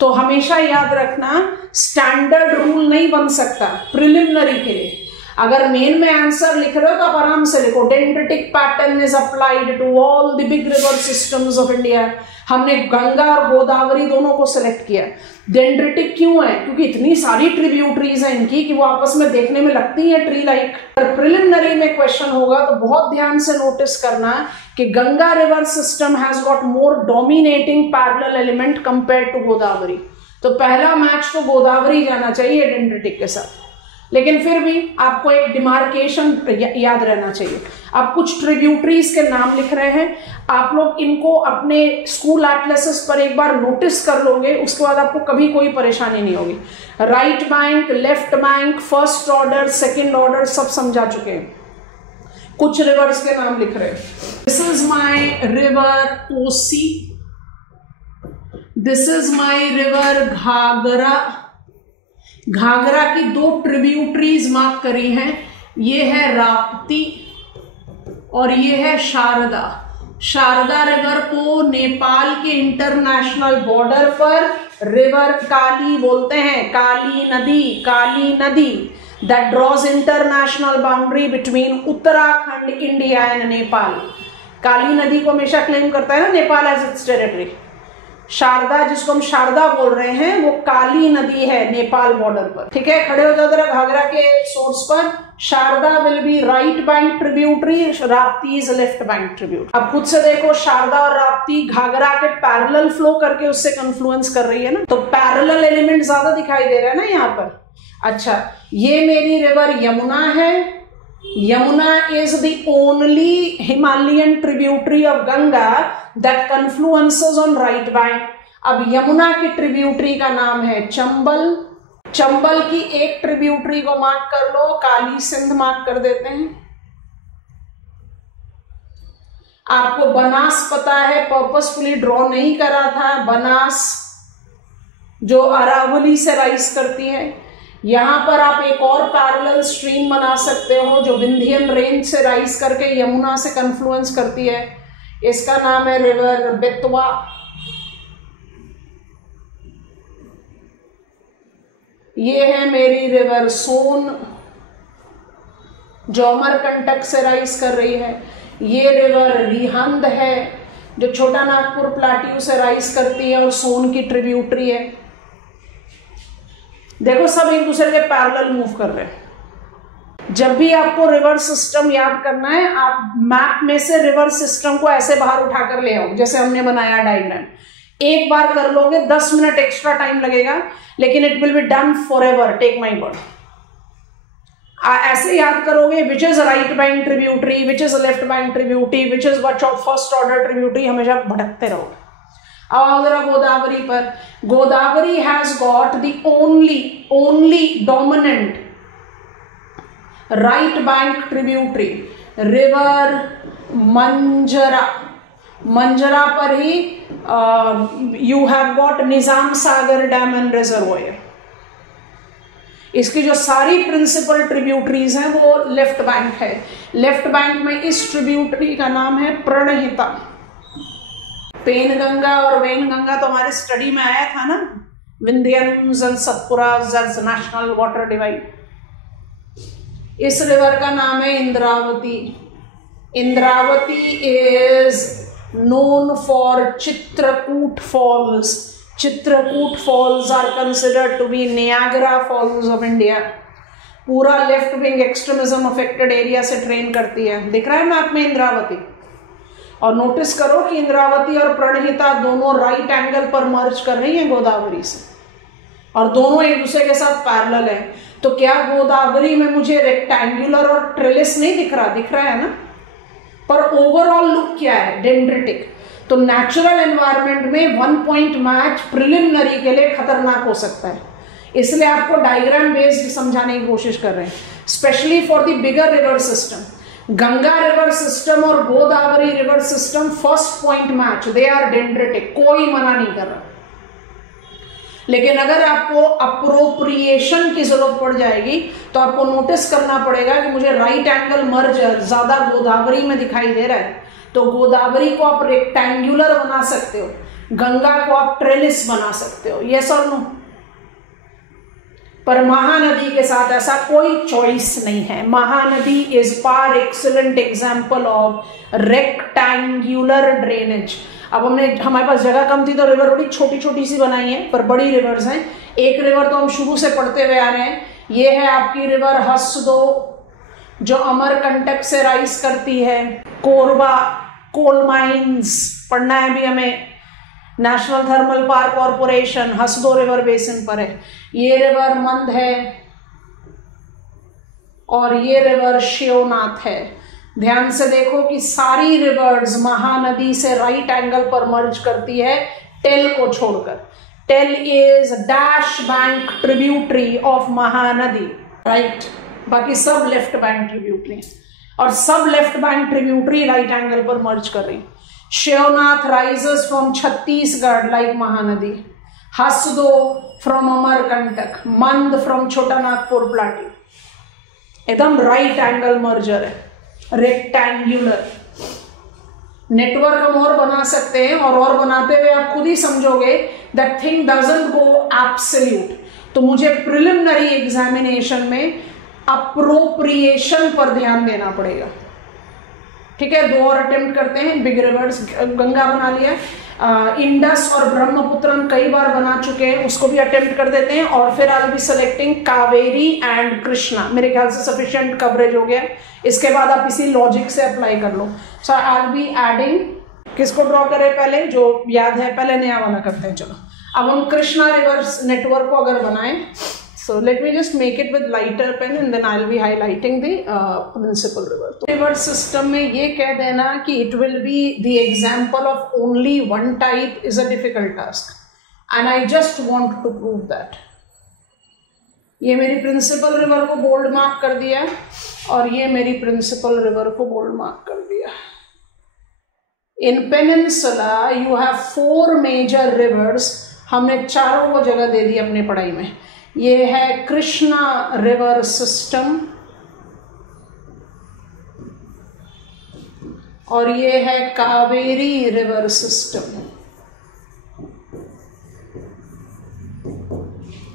तो हमेशा याद रखना, स्टैंडर्ड रूल नहीं बन सकता प्रिलिमिनरी के लिए। अगर मेन में आंसर लिख रहे हो तो आप आराम से लिखो, dendritic pattern is applied to all the big river systems of India. हमने गंगा और गोदावरी दोनों को सिलेक्ट किया। डेंड्रेटिक क्यों है? क्योंकि इतनी सारी ट्रिब्यूटरीज हैं इनकी कि वो आपस में देखने में लगती है ट्री लाइक। अगर प्रिलिमिनरी में क्वेश्चन होगा तो बहुत ध्यान से नोटिस करना कि Ganga river system has got more dominating parallel element compare to Godavari. तो पहला मैच तो गोदावरी जाना चाहिए डेंड्रेटिक के साथ, लेकिन फिर भी आपको एक डिमार्केशन याद रहना चाहिए। आप कुछ ट्रिब्यूटरीज के नाम लिख रहे हैं, आप लोग इनको अपने स्कूल एटलसेस पर एक बार नोटिस कर लोगे, उसके बाद आपको कभी कोई परेशानी नहीं होगी। Right bank, left bank, first order, second order सब समझा चुके हैं। कुछ रिवर्स के नाम लिख रहे हैं। This is my river Kosi, this is my river Ghaghara. Ghaghara की दो ट्रिब्यूटरीज मार्क करी हैं, ये है राप्ती और ये है शारदा। शारदा रिवर को नेपाल के इंटरनेशनल बॉर्डर पर रिवर काली बोलते हैं, काली नदी that draws international boundary between Uttarakhand, India and Nepal. Kali नदी को हमेशा क्लेम करता है ना Nepal as its territory. Sharda, जिसको हम शारदा बोल रहे हैं, वो काली नदी है नेपाल बॉर्डर पर। ठीक है, खड़े हो जाओ जरा घाघरा के सोर्स पर। Sharda will be right bank tributary, Rapti is left bank tributary. अब खुद से देखो, शारदा और राप्ती घाघरा के पैरेलल फ्लो करके उससे कन्फ्लुएंस कर रही है ना, तो पैरेलल एलिमेंट ज्यादा दिखाई दे रहा है ना यहाँ पर। अच्छा, ये मेरी रिवर यमुना है। Yamuna is the only Himalayan tributary of Ganga that confluences on right bank. अब यमुना की ट्रिब्यूटरी का नाम है चंबल। चंबल की एक ट्रिब्यूटरी को मार्क कर लो, काली सिंध मार्क कर देते हैं। आपको बनास पता है, पर्पसफुली ड्रॉ नहीं करा था। बनास जो अरावली से राइज करती है। यहां पर आप एक और पैरेलल स्ट्रीम बना सकते हो जो विंध्यन रेंज से राइज करके यमुना से कन्फ्लुएंस करती है। इसका नाम है रिवर बेतवा। ये है मेरी रिवर सोन जो अमरकंटक से राइज कर रही है। ये रिवर रिहंद है जो छोटा नागपुर प्लाट्यू से राइज करती है और सोन की ट्रिब्यूटरी है। देखो, सब एक दूसरे के पैरेलल मूव कर रहे हैं। जब भी आपको रिवर सिस्टम याद करना है, आप मैप में से रिवर सिस्टम को ऐसे बाहर उठाकर ले आओ, जैसे हमने बनाया डायग्राम। एक बार कर लोगे, 10 मिनट एक्स्ट्रा टाइम लगेगा, लेकिन it will be done forever, take my word. ऐसे याद करोगे, which is right bank tributary, which is left bank tributary, which is first order tributary, हमेशा भटकते रहोगे। अब आओ जरा गोदावरी पर। Godavari has got the only dominant right bank tributary river Manjra. Manjra पर ही you have got Nizam Sagar dam and reservoir. इसकी जो सारी प्रिंसिपल ट्रिब्यूटरीज हैं वो लेफ्ट बैंक है। लेफ्ट बैंक में इस ट्रिब्यूटरी का नाम है प्रणहिता। पेन गंगा और वेन गंगा तो हमारे स्टडी में आया था ना, Vindhyas and Satpuras as national water divide. इस रिवर का नाम है Indravati. Indravati is known for Chitrakoot falls. Chitrakoot falls are considered to be Niagara falls of India. पूरा left wing extremism affected area से ट्रेन करती है। दिख रहा है मैप में इंद्रावती। और नोटिस करो कि इंद्रावती और प्रणहिता दोनों राइट एंगल पर मर्ज कर रही हैं गोदावरी से, और दोनों एक दूसरे के साथ पैरेलल है। तो क्या गोदावरी में मुझे रेक्टेंगुलर और ट्रेलिस नहीं दिख रहा? दिख रहा है ना। पर ओवरऑल लुक क्या है? डेंड्रिटिक। तो नेचुरल एनवायरनमेंट में 1 पॉइंट मैच प्रिलिमिनरी के लिए खतरनाक हो सकता है, इसलिए आपको डायग्राम बेस्ड समझाने की कोशिश कर रहे हैं, specially for the bigger river system. Ganga river system और Godavari river system first point match, they are dendritic, कोई मना नहीं कर रहा। लेकिन अगर आपको अप्रोप्रिएशन की जरूरत पड़ जाएगी तो आपको नोटिस करना पड़ेगा कि मुझे राइट एंगल मर्जर ज्यादा गोदावरी में दिखाई दे रहा है, तो गोदावरी को आप रेक्टेंगुलर बना सकते हो, गंगा को आप ट्रेलिस बना सकते हो, यस और नो। पर महानदी के साथ ऐसा कोई चॉइस नहीं है। Mahanadi is par excellent example of rectangular drainage. अब हमारे पास जगह कम थी तो रिवर बड़ी छोटी छोटी सी बनाई है, पर बड़ी रिवर्स हैं। एक रिवर तो हम शुरू से पढ़ते हुए आ रहे हैं, ये है आपकी रिवर हसदो जो अमरकंटक से राइज करती है। कोरबा कोल माइंस पढ़ना है भी हमें, national thermal power corporation Hasdeo river basin पर है। ये रिवर मंद है और ये रिवर शिवनाथ है। ध्यान से देखो कि सारी रिवर्स महानदी से राइट एंगल पर मर्ज करती है, टेल को छोड़कर। Tel is dash bank tributary of Mahanadi, right. बाकी सब लेफ्ट बैंक ट्रिब्यूटरी, और सब left bank tributary right angle पर मर्ज कर रही। Shivnath rises from Chhattisgarh like Mahanadi, Hasdo from Amarkantak, Mand from Chhota Nagpur plateau. एकदम राइट एंगल मर्जर है, रेक्टेंगुलर। नेटवर्क हम और बना सकते हैं, और बनाते हुए आप खुद ही समझोगे that thing doesn't go absolute. तो मुझे प्रिलिमिनरी एग्जामिनेशन में अप्रोप्रिएशन पर ध्यान देना पड़ेगा। ठीक है, 2 और अटेम्प्ट करते हैं। बिग रिवर्स गंगा बना लिया, इंडस और ब्रह्मपुत्र हम कई बार बना चुके हैं, उसको भी अटेम्प्ट कर देते हैं। और फिर आई will B selecting Kaveri and Krishna. मेरे ख्याल से सफिशिएंट कवरेज हो गया, इसके बाद आप इसी लॉजिक से अप्लाई कर लो। सो आई विल बी एडिंग, किसको ड्रॉ करें पहले, जो याद है, पहले नया वाला करते हैं। चलो अब हम कृष्णा रिवर्स नेटवर्क को अगर बनाएं, so let me just make it with lighter pen and then I'll be highlighting the principal river. तो river system में ये कह देना कि it will be the example of only one type is a difficult task, and I just want to prove that. ये मेरी principal river को bold mark कर दिया, और ये मेरी principal river को bold mark कर दिया। In Peninsula you have 4 major rivers, हमने चारों को जगह दे दी अपनी पढ़ाई में। ये है कृष्णा रिवर सिस्टम, और ये है कावेरी रिवर सिस्टम।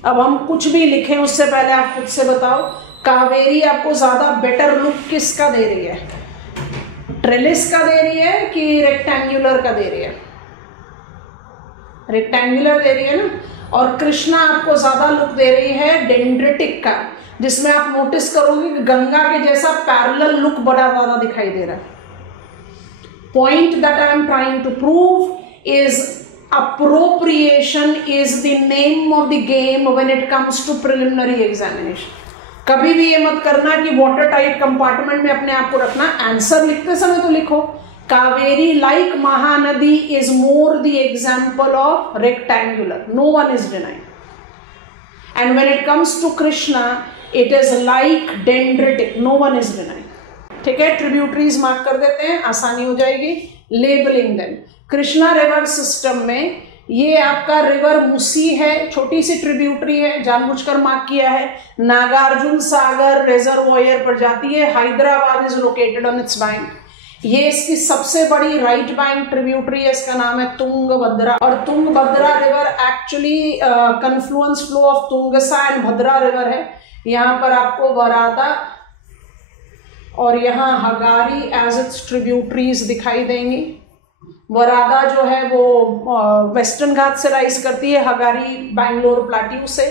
अब हम कुछ भी लिखें उससे पहले आप खुद से बताओ, कावेरी आपको ज्यादा बेटर लुक किसका दे रही है? ट्रेलिस का दे रही है कि रेक्टेंगुलर का दे रही है? रेक्टेंगुलर दे रही है ना। और कृष्णा आपको ज्यादा लुक दे रही है डेंड्रिटिक का, जिसमें आप नोटिस करोगे कि गंगा के जैसा पैरेलल लुक बड़ा ज्यादा दिखाई दे रहा है। Point that I am trying to prove is appropriation is the name of the game when it comes to preliminary examination. कभी भी ये मत करना कि वाटर टाइट कंपार्टमेंट में अपने आप को रखना, आंसर लिखते समय तो लिखो Kaveri like Mahanadi is more the example of rectangular, no one is denying. And when it comes to Krishna, it is like dendritic, no one is denying. ठीक है, ट्रिब्यूटरीज मार्क कर देते हैं, आसानी हो जाएगी labelling them. Krishna river system में ये आपका रिवर मुसी है, छोटी सी ट्रिब्यूटरी है, जानबूझकर मार्क किया है। नागार्जुन सागर रिजर्वॉयर पर जाती है, Hyderabad is located on it's bank. ये इसकी सबसे बड़ी राइट बैंक ट्रिब्यूटरी है, इसका नाम है तुंगभद्रा। और Tungabhadra river actually confluence flow of Tunga and Bhadra river है। यहाँ पर आपको वरादा और यहाँ हगारी एज इट्स ट्रिब्यूटरीज दिखाई देंगी। वरादा जो है वो वेस्टर्न घाट से राइज करती है, हगारी बैंगलोर प्लाट्यू से।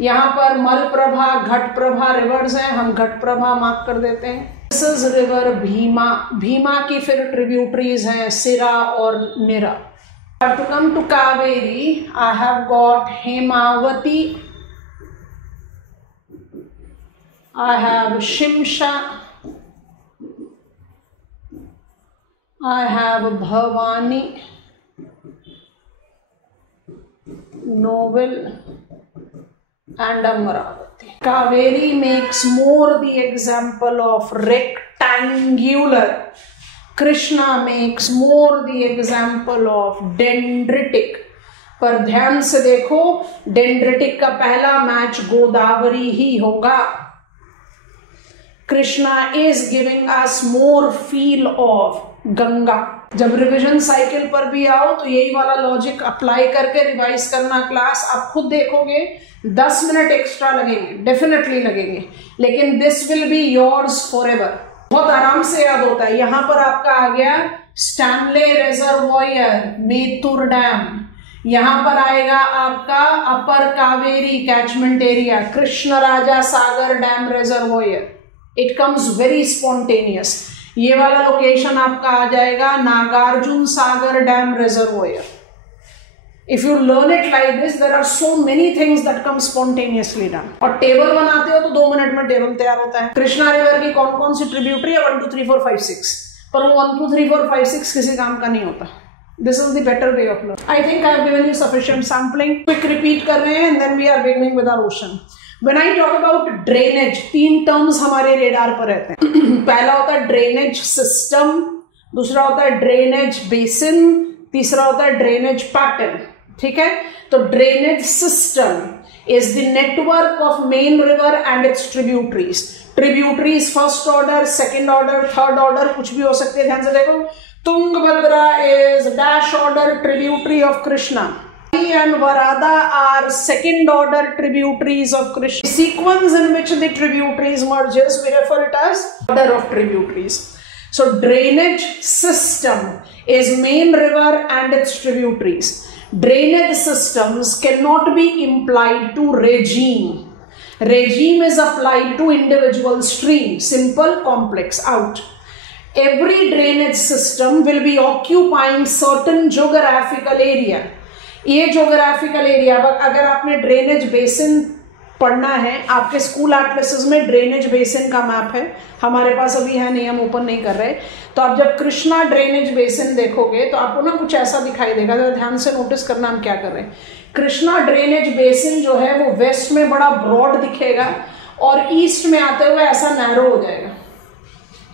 यहाँ पर मल प्रभा, घट प्रभा रिवर्स हैं, हम घट प्रभा मार्क कर देते हैं। This is river Bhima. Bhima की फिर ट्रिब्यूटरीज हैं सिरा और निरा। I have to come to Kaveri. I have got Hemavati. I have Shimsha. I have Bhavani, Noble, and Amaravati. Kaveri makes more the example of rectangular. Krishna makes more the example of dendritic. पर ध्यान से देखो, डेंड्रिटिक का पहला मैच गोदावरी ही होगा। Krishna is giving us more feel of Ganga. जब रिवीजन साइकिल पर भी आओ तो यही वाला लॉजिक अप्लाई करके रिवाइज करना क्लास। आप खुद देखोगे 10 मिनट एक्स्ट्रा लगेंगे, डेफिनेटली लगेंगे, लेकिन this will be yours for ever. बहुत आराम से याद होता है। यहां पर आपका आ गया स्टैनले रिजर्वॉयर, मेतुर डैम। यहां पर आएगा आपका upper Kaveri catchment area, Krishna Raja Sagar dam reservoir. It comes very spontaneous. ये वाला लोकेशन आपका आ जाएगा Nagarjuna Sagar dam reservoir. If you learn it like this, there are so many things that come spontaneously done. और टेबल बनाते हो तो 2 मिनट में टेबल तैयार होता है। कृष्णा रिवर की कौन कौन सी ट्रिब्यूटरी है? 1 2 3 4 5 6। पर वो 1 2 3 4 5 6 किसी काम का नहीं होता। This is the better way of learning. I think I have given you sufficient sampling. Quick repeat कर रहे हैं and then we are beginning with our ocean. When I talk about drainage, 3 terms हमारे रेडार पर रहते हैं। पहला होता है ड्रेनेज सिस्टम, दूसरा होता है ड्रेनेज बेसिन, तीसरा होता है ड्रेनेज पैटर्न। ठीक है, तो drainage system is the network of main river and its tributaries. Tributaries first order, second order, third order, कुछ भी हो सकते हैं। ध्यान से देखो, Tungabhadra is dash order tributary of Krishna and Varada are second order tributaries of Krishna. The sequence in which the tributaries merges, we refer it as order of tributaries. So drainage system is main river and its tributaries. Drainage systems cannot be implied to regime. Regime is applied to individual stream. Simple, complex, out. Every drainage system will be occupying certain geographical area. ये जोग्राफिकल एरिया, अगर आपने ड्रेनेज बेसिन पढ़ना है, आपके स्कूल एटलसेस में ड्रेनेज बेसिन का मैप है, हमारे पास अभी है नहीं, हम ओपन नहीं कर रहे। तो आप जब कृष्णा ड्रेनेज बेसिन देखोगे तो आपको ना कुछ ऐसा दिखाई देगा। तो ध्यान से नोटिस करना हम क्या कर रहे हैं। कृष्णा ड्रेनेज बेसिन जो है वो वेस्ट में बड़ा ब्रॉड दिखेगा और ईस्ट में आते हुए ऐसा नैरो हो जाएगा।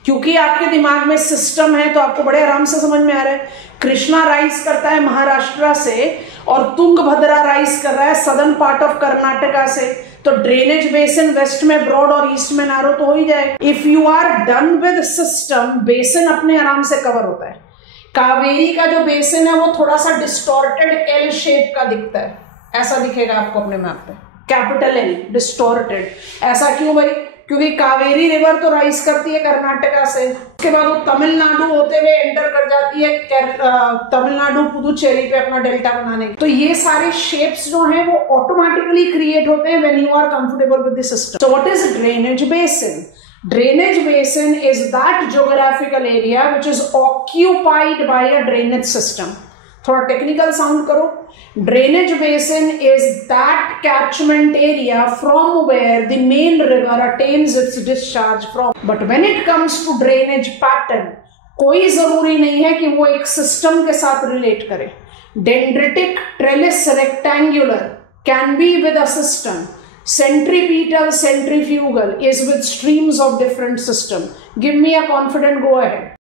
क्योंकि आपके दिमाग में सिस्टम है तो आपको बड़े आराम से समझ में आ रहा है। कृष्णा राइज करता है महाराष्ट्र से और तुंगभद्रा राइज कर रहा है सदर्न पार्ट ऑफ कर्नाटका से, तो ड्रेनेज बेसिन वेस्ट में ब्रॉड और ईस्ट में नैरो तो हो ही जाएगा। If you are done with system, basin अपने आराम से कवर होता है। कावेरी का जो बेसिन है वो थोड़ा सा डिस्टॉर्टेड एल शेप का दिखता है, ऐसा दिखेगा आपको अपने मैप पे, कैपिटल एल, डिस्टॉर्टेड। ऐसा क्यों भाई? क्योंकि कावेरी रिवर तो राइज करती है कर्नाटका से, उसके बाद वो तमिलनाडु होते हुए एंटर कर जाती है तमिलनाडु पुदुचेरी पे अपना डेल्टा बनाने की। तो ये सारे शेप्स जो हैं वो ऑटोमेटिकली क्रिएट होते हैं when you are comfortable with the system. So what is drainage basin? Drainage basin is that geographical area which is occupied by a drainage system. थोड़ा टेक्निकल साउंड करो। Drainage basin is that catchment area from where the main river attains its discharge from. But when it comes to drainage pattern, कोई जरूरी नहीं है कि वो एक सिस्टम के साथ रिलेट करे। Dendritic, trellis, rectangular can be with a system. Centripetal, centrifugal is with streams of different system. Give me a confident go ahead.